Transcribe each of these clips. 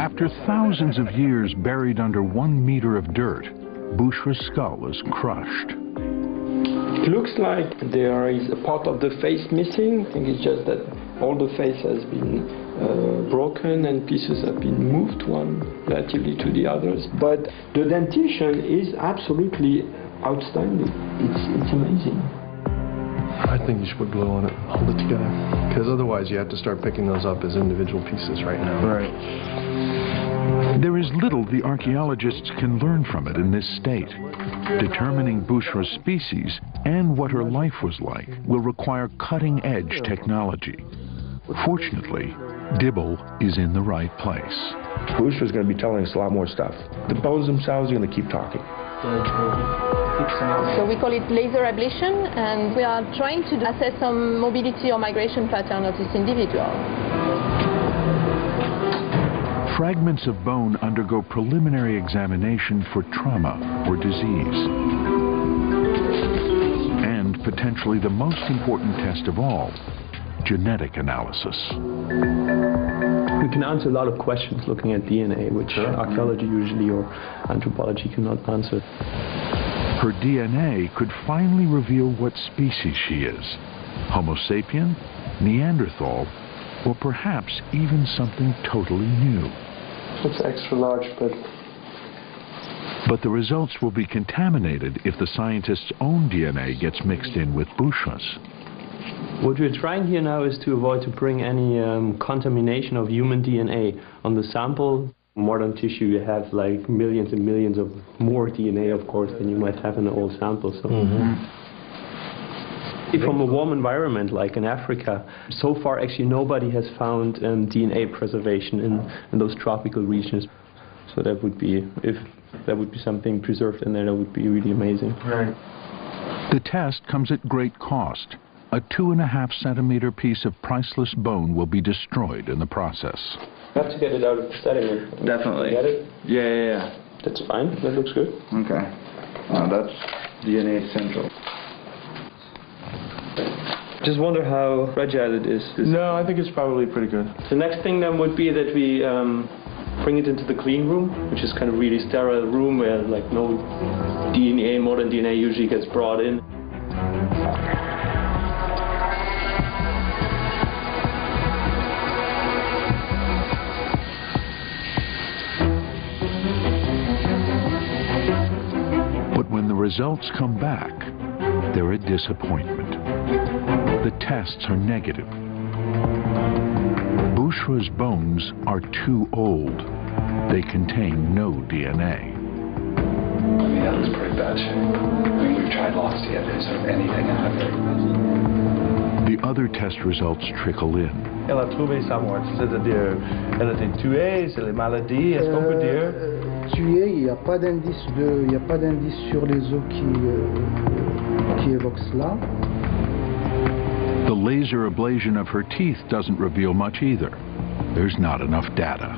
After thousands of years buried under 1 meter of dirt, Boucher's skull is crushed. It looks like there is a part of the face missing. I think it's just that all the face has been broken and pieces have been moved one relatively to the others. But the dentition is absolutely outstanding. It's amazing. I think you should put glue on it, hold it together. Because otherwise you have to start picking those up as individual pieces right now. Right. There is little the archaeologists can learn from it in this state. Determining Boucher's species and what her life was like will require cutting-edge technology. Fortunately, Dibble is in the right place. Boucher's going to be telling us a lot more stuff. The bones themselves are going to keep talking. So we call it laser ablation, and we are trying to assess some mobility or migration pattern of this individual. Fragments of bone undergo preliminary examination for trauma or disease. And potentially the most important test of all, genetic analysis. We can answer a lot of questions looking at DNA, which archaeology usually or anthropology cannot answer. Her DNA could finally reveal what species she is. Homo sapien, Neanderthal, or perhaps even something totally new. It's extra large, but the results will be contaminated if the scientists' own DNA gets mixed in with Boucher's. What we're trying here now is to avoid to bring any contamination of human DNA on the sample. Modern tissue, you have like millions and millions of more DNA, of course, than you might have in an old sample. So. From a warm environment like in Africa, so far actually nobody has found DNA preservation in those tropical regions. So that would be, if there would be something preserved in there, that would be really amazing. Right. The test comes at great cost. A 2.5 centimeter piece of priceless bone will be destroyed in the process. You have to get it out of the sediment. Definitely. Get it? Yeah. That's fine. That looks good. Okay. That's DNA central. Just wonder how fragile it is. No, I think it's probably pretty good. The next thing then would be that we bring it into the clean room, which is kind of really sterile room where like no DNA, modern DNA usually gets brought in. But when the results come back, they're a disappointment. The tests are negative. Boucher's bones are too old. They contain no DNA. Yeah, that was pretty bad. I mean, we've tried lots to get sort of anything out of it. The other test results trickle in. Elle a trouvé sa mort, c'est-à-dire elle a été tuée, c'est les maladies, est-ce qu'on peut dire? Tuée, il n'y a pas d'indice sur les os qui évoque cela. The laser ablation of her teeth doesn't reveal much either. There's not enough data.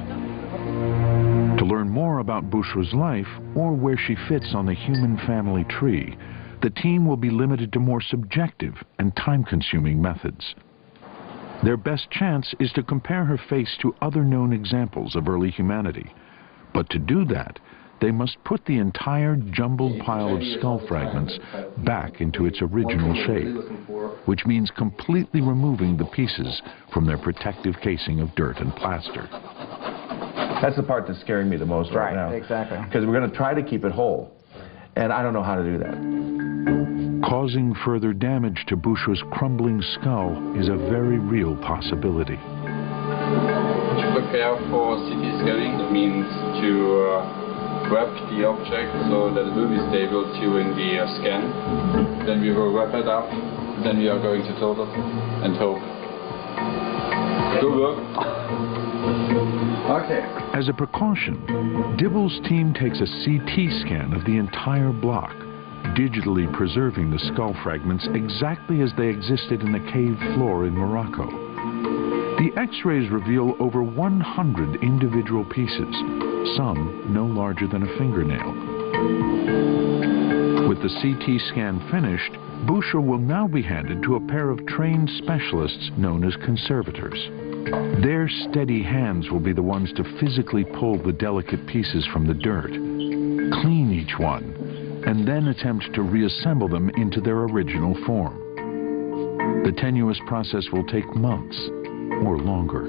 To learn more about Boucher's life or where she fits on the human family tree, the team will be limited to more subjective and time-consuming methods. Their best chance is to compare her face to other known examples of early humanity. But to do that, they must put the entire jumbled pile of skull fragments back into its original shape, which means completely removing the pieces from their protective casing of dirt and plaster. That's the part that's scaring me the most right now. Exactly. Because we're going to try to keep it whole, and I don't know how to do that. Causing further damage to Boucher's crumbling skull is a very real possibility. To prepare for CT scanning, it means to wrap the object so that it will be stable during the scan. Then we will wrap it up, then we are going to tilt it and hope. Good work. Okay. As a precaution, Dibble's team takes a CT scan of the entire block, digitally preserving the skull fragments exactly as they existed in the cave floor in Morocco. The X-rays reveal over 100 individual pieces, some no larger than a fingernail. With the CT scan finished, Boucher will now be handed to a pair of trained specialists known as conservators. Their steady hands will be the ones to physically pull the delicate pieces from the dirt, clean each one, and then attempt to reassemble them into their original form. The tenuous process will take months or longer.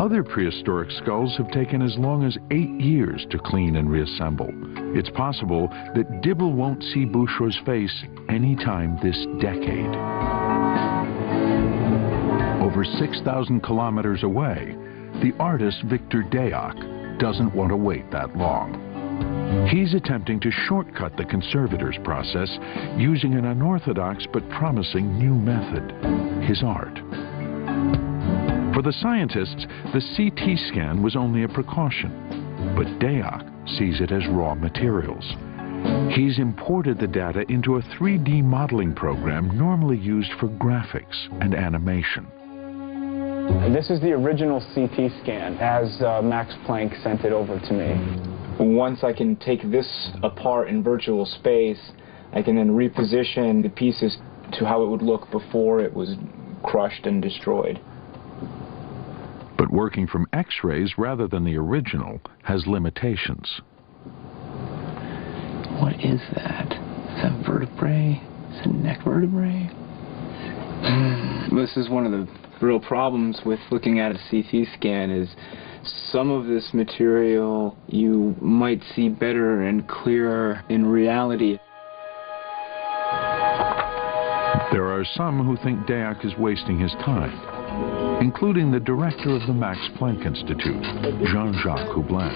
Other prehistoric skulls have taken as long as 8 years to clean and reassemble. It's possible that Dibble won't see Boucher's face anytime this decade. Over 6,000 kilometers away, the artist Victor Dayak doesn't want to wait that long. He's attempting to shortcut the conservator's process using an unorthodox but promising new method, his art. For the scientists, the CT scan was only a precaution, but Dayak sees it as raw materials. He's imported the data into a 3D modeling program normally used for graphics and animation. This is the original CT scan as Max Planck sent it over to me. Once I can take this apart in virtual space, I can then reposition the pieces to how it would look before it was crushed and destroyed. But working from X-rays rather than the original has limitations. What is that? Is that vertebrae? Is it neck vertebrae? This is one of the real problems with looking at a CT scan is some of this material you might see better and clearer in reality. There are some who think Dayak is wasting his time, including the director of the Max Planck Institute, Jean-Jacques Houblin.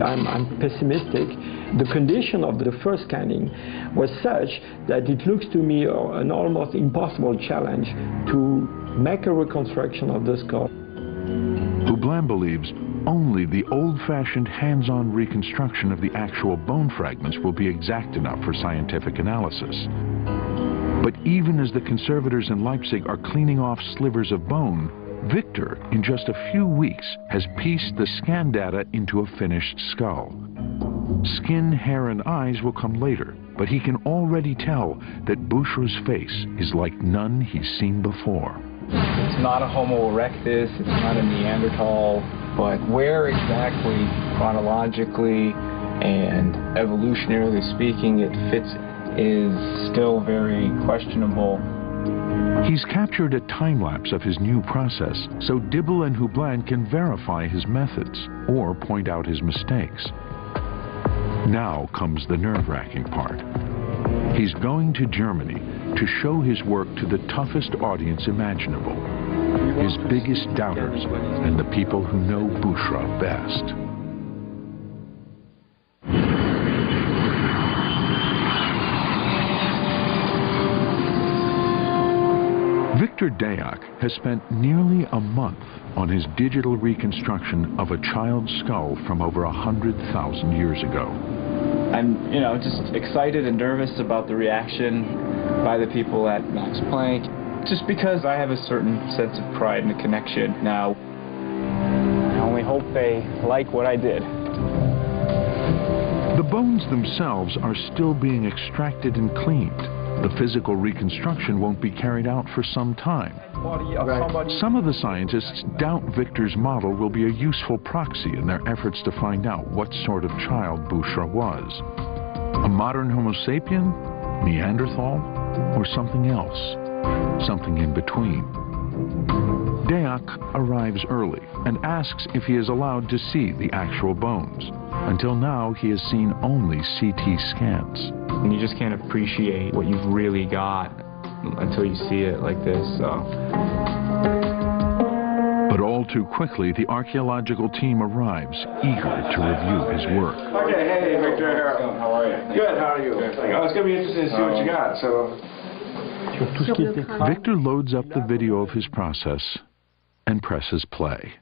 I'm pessimistic. The condition of the first scanning was such that it looks to me an almost impossible challenge to make a reconstruction of the skull. Houblin believes only the old-fashioned hands-on reconstruction of the actual bone fragments will be exact enough for scientific analysis. But even as the conservators in Leipzig are cleaning off slivers of bone, Victor, in just a few weeks, has pieced the scan data into a finished skull. Skin, hair, and eyes will come later, but he can already tell that Boucher's face is like none he's seen before. It's not a Homo erectus, it's not a Neanderthal, but where exactly chronologically and evolutionarily speaking it fits is still very questionable. He's captured a time-lapse of his new process so Dibble and Houblin can verify his methods or point out his mistakes. Now comes the nerve-wracking part. He's going to Germany to show his work to the toughest audience imaginable, his biggest doubters and the people who know Boucher best. Victor Dayak has spent nearly a month on his digital reconstruction of a child's skull from over 100,000 years ago. I'm, just excited and nervous about the reaction by the people at Max Planck, just because I have a certain sense of pride and a connection now. I only hope they like what I did. The bones themselves are still being extracted and cleaned. The physical reconstruction won't be carried out for some time. Some of the scientists doubt Victor's model will be a useful proxy in their efforts to find out what sort of child Boucher was. A modern Homo sapien, Neanderthal, or something else, something in between. Dayak arrives early and asks if he is allowed to see the actual bones. Until now, he has seen only CT scans. And you just can't appreciate what you've really got until you see it like this. But all too quickly, the archaeological team arrives, eager to review his work. Okay, hey, Victor. How are you? Good, how are you? Good. Oh, it's going to be interesting to see what you got, so... Victor loads up the video of his process and presses play.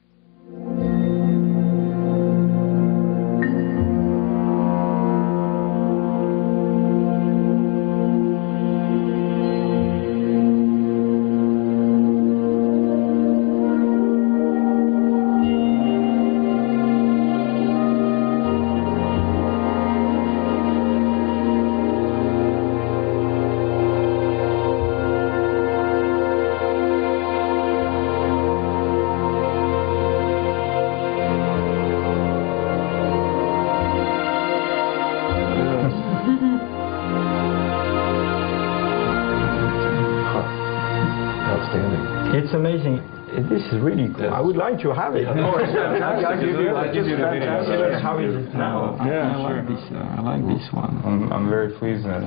It's amazing. This is really cool. I would like to have it. Of course. I'll give you the video. How is it now? Yeah, I like this one. I'm very pleased and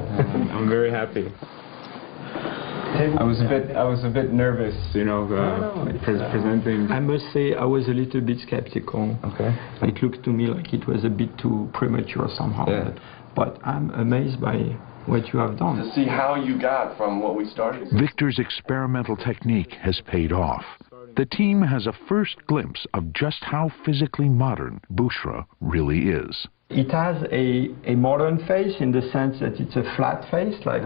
I'm very happy. I was a bit nervous, you know, presenting. I must say I was a little bit skeptical. Okay. It looked to me like it was a bit too premature somehow. Yeah. But I'm amazed by what you have done. To see how you got from what we started. Victor's experimental technique has paid off. The team has a first glimpse of just how physically modern Bushra really is. It has a modern face in the sense that it's a flat face, like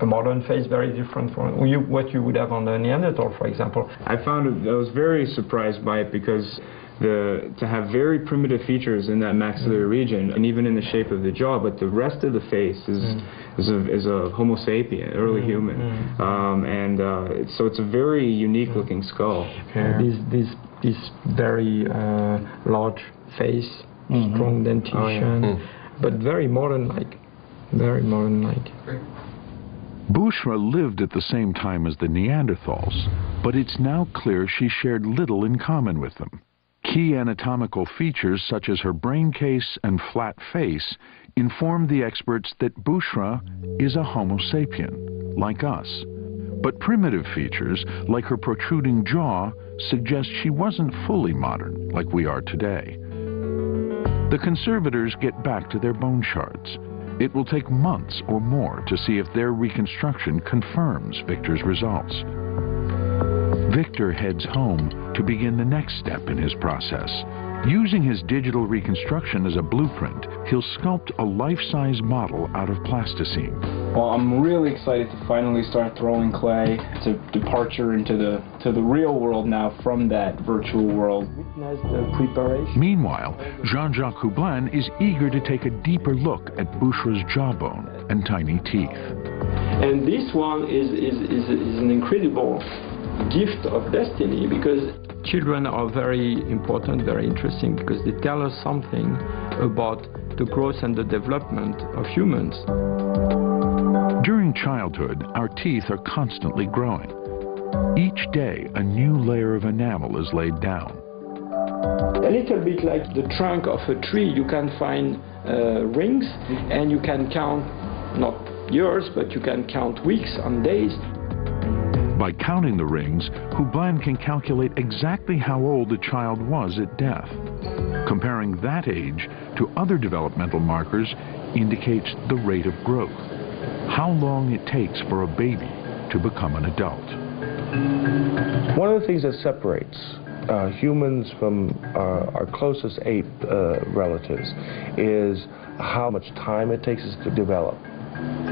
a modern face, very different from what you would have on the Neanderthal, for example. I was very surprised by it because to have very primitive features in that maxillary region, and even in the shape of the jaw, but the rest of the face is a Homo sapien, early human, so it's a very unique looking skull. This very large face, strong dentition, but very modern-like, very modern-like. Bushra lived at the same time as the Neanderthals, but it's now clear she shared little in common with them. Key anatomical features such as her brain case and flat face informed the experts that Bushra is a Homo sapien, like us. But primitive features, like her protruding jaw, suggest she wasn't fully modern, like we are today. The conservators get back to their bone shards. It will take months or more to see if their reconstruction confirms Victor's results. Victor heads home to begin the next step in his process. Using his digital reconstruction as a blueprint, he'll sculpt a life-size model out of plasticine. Well, I'm really excited to finally start throwing clay. It's a departure into the real world now from that virtual world. Meanwhile, Jean-Jacques Houblin is eager to take a deeper look at Bushra's jawbone and tiny teeth. And this one is an incredible gift of destiny, because children are very important, very interesting, because they tell us something about the growth and the development of humans. During childhood, our teeth are constantly growing. Each day, a new layer of enamel is laid down. A little bit like the trunk of a tree, you can find rings, and you can count, not years, but you can count weeks and days. By counting the rings, Houblin can calculate exactly how old a child was at death. Comparing that age to other developmental markers indicates the rate of growth, how long it takes for a baby to become an adult. One of the things that separates humans from our closest ape relatives is how much time it takes us to develop.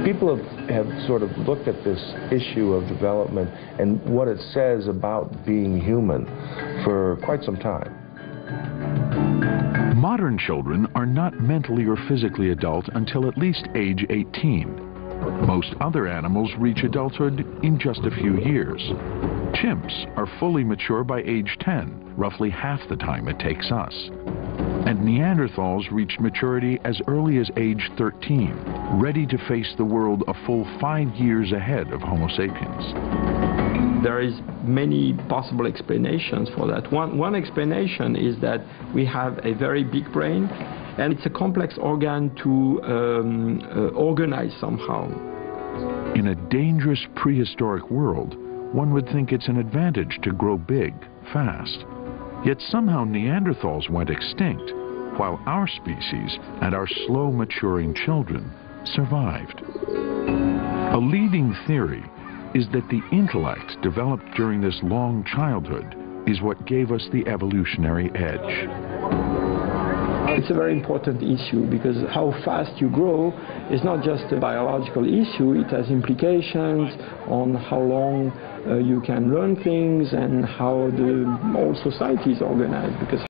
People have sort of looked at this issue of development and what it says about being human for quite some time. Modern children are not mentally or physically adult until at least age 18. Most other animals reach adulthood in just a few years. Chimps are fully mature by age 10, roughly half the time it takes us. And Neanderthals reached maturity as early as age 13, ready to face the world a full 5 years ahead of Homo sapiens. There is many possible explanations for that. One explanation is that we have a very big brain, and it's a complex organ to organize somehow. In a dangerous prehistoric world, one would think it's an advantage to grow big, fast. Yet somehow Neanderthals went extinct, while our species and our slow-maturing children survived. A leading theory is that the intellect developed during this long childhood is what gave us the evolutionary edge. It's a very important issue, because how fast you grow is not just a biological issue, it has implications on how long you can learn things and how the whole society is organized. Because